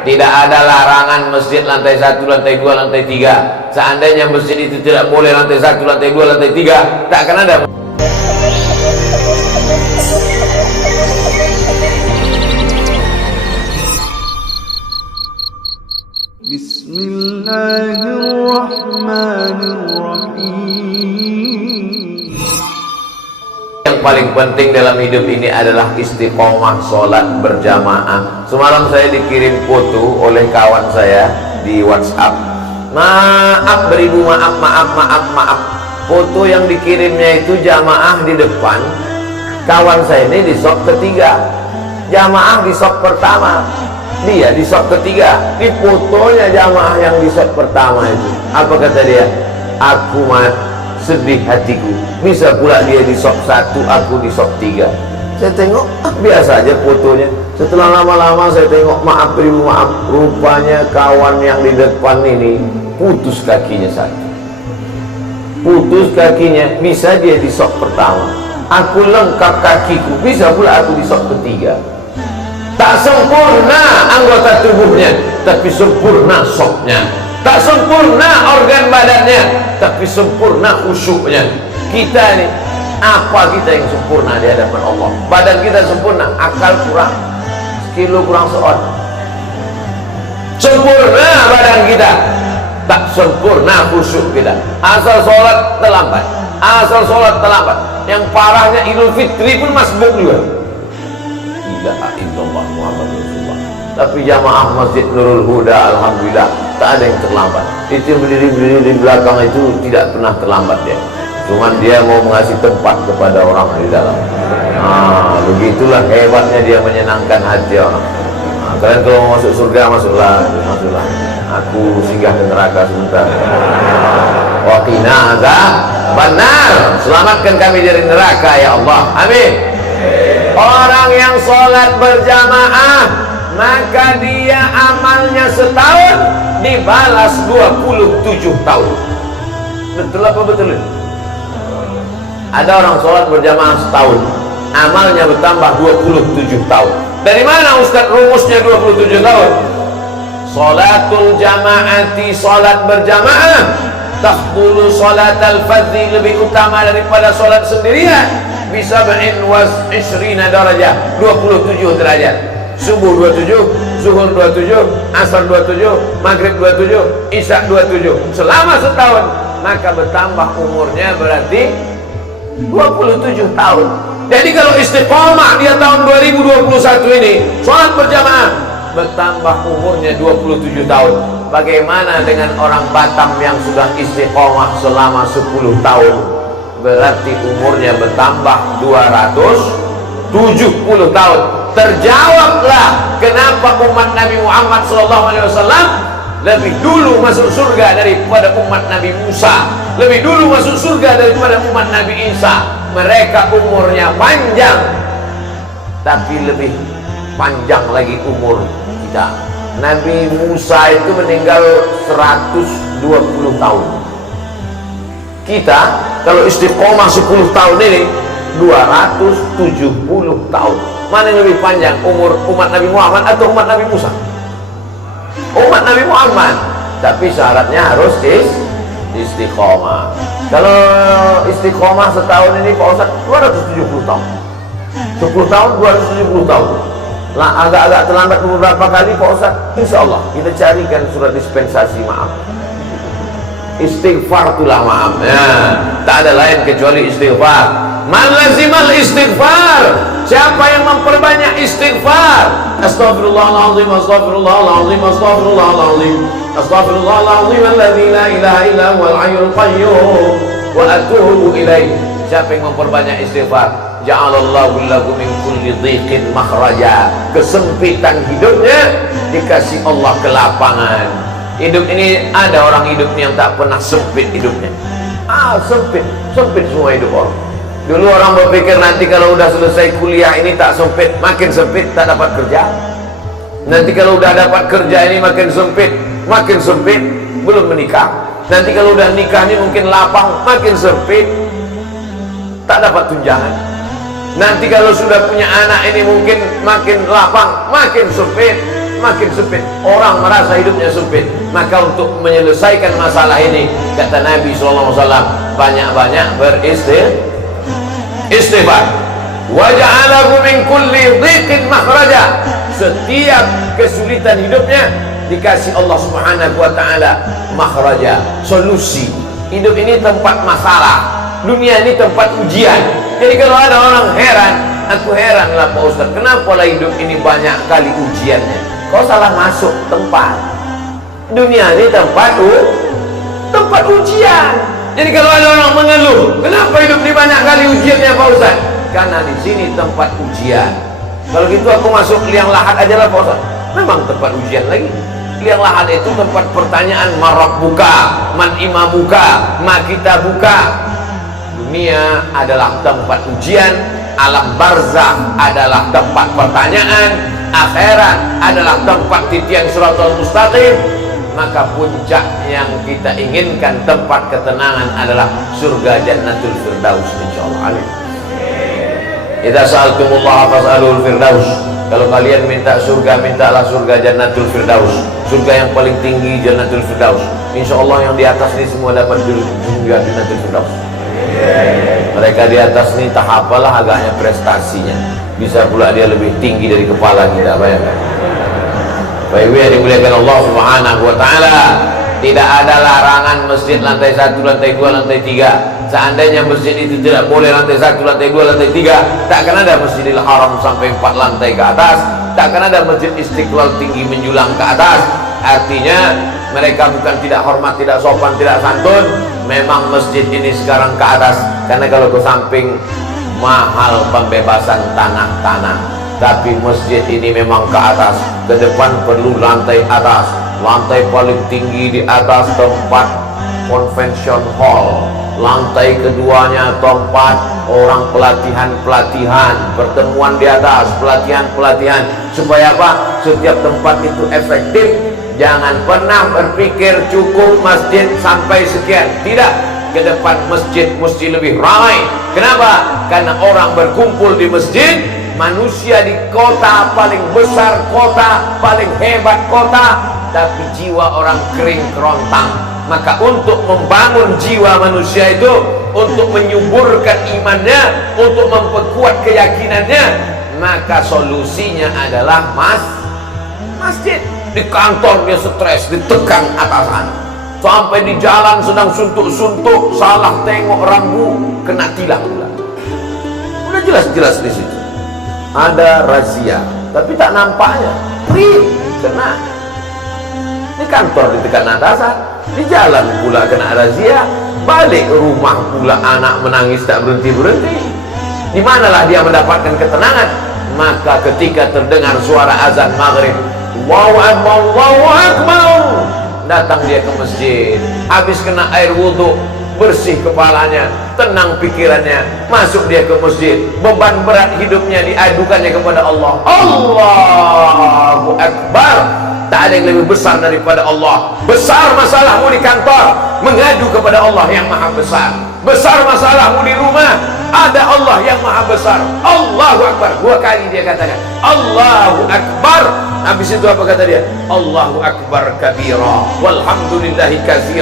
tidak ada larangan masjid lantai 1, lantai 2, lantai 3. Seandainya masjid itu tidak boleh lantai 1, lantai 2, lantai 3, tak akan ada. Bismillahirrahmanirrahim. Yang paling penting dalam hidup ini adalah istiqomah sholat berjamaah. Semalam saya dikirim foto oleh kawan saya di WhatsApp. Maaf beribu, maaf. Foto yang dikirimnya itu jamaah di depan. Kawan saya ini di sop ketiga, jamaah di sop pertama, dia di sop ketiga. Di fotonya jamaah yang di sop pertama itu, apa kata dia? Aku mah sedih hatiku, bisa pula dia di sop 1, aku di sop 3. Saya tengok biasa aja fotonya. Setelah lama-lama saya tengok, maaf beribu maaf, rupanya kawan yang di depan ini putus kakinya satu, putus kakinya, bisa dia di sop pertama. Aku lengkap kakiku, bisa pula aku di sop ketiga. Tak sempurna anggota tubuhnya, tapi sempurna sopnya. Tak sempurna organ badannya, tapi sempurna khusyuknya. Kita ini, apa kita yang sempurna di hadapan Allah? Badan kita sempurna, akal kurang, sekilo kurang seon. Sempurna badan kita, tak sempurna khusyuk kita. Asal sholat terlambat, asal sholat terlambat. Yang parahnya Idul Fitri pun masbuk juga. La ilaha illallah Muhammad Rasulullah. Tapi jamaah Masjid Nurul Huda alhamdulillah tak ada yang terlambat. Itu berdiri di belakang itu tidak pernah terlambat dia. Cuman dia mau mengasih tempat kepada orang di dalam. Begitulah hebatnya dia menyenangkan hati orang. Kalian kalau mau masuk surga masuklah. Aku singgah ke neraka sebentar. Waqina azab benar, selamatkan kami dari neraka ya Allah, amin. Orang yang sholat berjamaah, maka dia amalnya setahun dibalas 27 tahun. Betul apa betul? Ada orang sholat berjamaah setahun, amalnya bertambah 27 tahun. Dari mana Ustaz rumusnya 27 tahun? Sholatul jamaati, sholat berjamaah, tafdulu sholat al-fadhi, lebih utama daripada sholat sendirian. Bisa was 20 darajah, 27 derajat. Subuh 27, zuhur 27, asar 27, maghrib 27, isya 27. Selama setahun, maka bertambah umurnya berarti 27 tahun. Jadi kalau istiqomah dia tahun 2021 ini sholat berjamaah, bertambah umurnya 27 tahun. Bagaimana dengan orang Batam yang sudah istiqomah selama 10 tahun? Berarti umurnya bertambah 270 tahun. Terjawablah kenapa umat Nabi Muhammad SAW lebih dulu masuk surga daripada umat Nabi Musa, lebih dulu masuk surga daripada umat Nabi Isa. Mereka umurnya panjang, tapi lebih panjang lagi umur kita. Nabi Musa itu meninggal 120 tahun. Kita kalau istiqomah 10 tahun ini 270 tahun. Mana yang lebih panjang, umur umat Nabi Muhammad atau umat Nabi Musa? Umat Nabi Muhammad. Tapi syaratnya harus istiqomah. Kalau istiqomah setahun ini Pak Ustaz 270 tahun. 10 tahun 270 tahun. Lah agak-agak terlambat beberapa kali Pak Ustaz. Insya Allah kita carikan surat dispensasi maaf. Istighfar itulah maaf. Tak ada lain kecuali istighfar. Man lazimal istighfar, siapa yang memperbanyak istighfar. Astaghfirullahaladzim, astaghfirullahaladzim, astaghfirullahaladzim, astaghfirullahaladzim alladzi la ilaha illa huwal hayyul qayyum wa atubu ilaih. Siapa yang memperbanyak istighfar, ja'alallahu lahu min kulli dhiqin makhraja. Kesempitan hidupnya dikasih Allah kelapangan. Hidup ini ada orang hidupnya yang tak pernah sempit hidupnya. Sempit semua hidup orang. Dulu orang berpikir nanti kalau udah selesai kuliah ini tak sempit, makin sempit, tak dapat kerja. Nanti kalau udah dapat kerja ini makin sempit, belum menikah. Nanti kalau udah nikah ini mungkin lapang, makin sempit, tak dapat tunjangan. Nanti kalau sudah punya anak ini mungkin makin lapang, makin sempit. makin sempit. Orang merasa hidupnya sempit. Maka untuk menyelesaikan masalah ini, kata Nabi SAW, banyak-banyak beristighfar. Wa ja'alahu min kulli dhiqin makhraja. Setiap kesulitan hidupnya dikasih Allah Subhanahu wa taala makhraja, solusi. Hidup ini tempat masalah, dunia ini tempat ujian. Jadi kalau ada orang heran, aku heranlah Pak Ustaz, kenapa lah hidup ini banyak kali ujiannya? Kau salah masuk tempat. Dunia ini tempat ujian. Jadi kalau ada orang mengeluh, kenapa hidup ini banyak kali ujiannya Pak Ustaz? Karena di sini tempat ujian. Kalau gitu aku masuk liang lahat aja lah Pak Ustaz. Memang tempat ujian lagi. Liang lahat itu tempat pertanyaan, marab buka, man imamuka, ma kita buka. Dunia adalah tempat ujian, alam barzakh adalah tempat pertanyaan, akhirat adalah tempat titian siratal mustaqim. Maka puncak yang kita inginkan, tempat ketenangan adalah surga jannatul firdaus, insyaallah. Amin. Idza sa'altumullaha fas'alul firdaus. Kalau kalian minta surga, mintalah surga jannatul firdaus, surga yang paling tinggi, jannatul firdaus. Insyaallah yang di atas ini semua dapat surga jannatul firdaus. Mereka di atas ini tak apalah agaknya prestasinya, bisa pula dia lebih tinggi dari kepala kita. Bayangkan. Baik yang dimuliakan Allah Subhanahu wa taala, tidak ada larangan masjid lantai 1, lantai 2, lantai 3. Seandainya masjid itu tidak boleh lantai 1, lantai 2, lantai 3, tak akan ada Masjidil Haram sampai 4 lantai ke atas, tak akan ada Masjid Istiqlal tinggi menjulang ke atas. Artinya mereka bukan tidak hormat, tidak sopan, tidak santun. Memang masjid ini sekarang ke atas, karena kalau ke samping mahal pembebasan tanah-tanah. Tapi masjid ini memang ke atas, ke depan perlu lantai atas, lantai paling tinggi di atas tempat convention hall, lantai keduanya tempat orang pelatihan, pertemuan di atas, pelatihan, supaya apa? Setiap tempat itu efektif. Jangan pernah berpikir cukup masjid sampai sekian, tidak. Ke depan masjid mesti lebih ramai. Kenapa? Karena orang berkumpul di masjid. Manusia di kota paling besar, kota paling hebat kota, tapi jiwa orang kering kerontang. Maka untuk membangun jiwa manusia itu, untuk menyuburkan imannya, untuk memperkuat keyakinannya, maka solusinya adalah masjid. Di kantor dia stres, ditekan atasan, sampai di jalan sedang suntuk-suntuk, salah tengok rambu, kena tilang. Udah jelas-jelas di situ ada razia, tapi tak nampaknya, kena. Di kantor ditekan atasan, di jalan pula kena razia, balik rumah pula anak menangis tak berhenti-berhenti. Di manalah dia mendapatkan ketenangan? Maka ketika terdengar suara azan maghrib, Allahu Akbar, Allahu Akbar, datang dia ke masjid, habis kena air wudhu, bersih kepalanya, tenang pikirannya, masuk dia ke masjid, beban berat hidupnya diadukannya kepada Allah. Allahu Akbar. Tak ada yang lebih besar daripada Allah. Besar masalahmu di kantor, mengadu kepada Allah yang maha besar. Besar masalahmu di rumah, ada Allah yang maha besar. Allahu Akbar. 2 kali dia katakan Allahu Akbar. Habis itu apa kata dia? Allahu Akbar kabira walhamdulillahi katsira.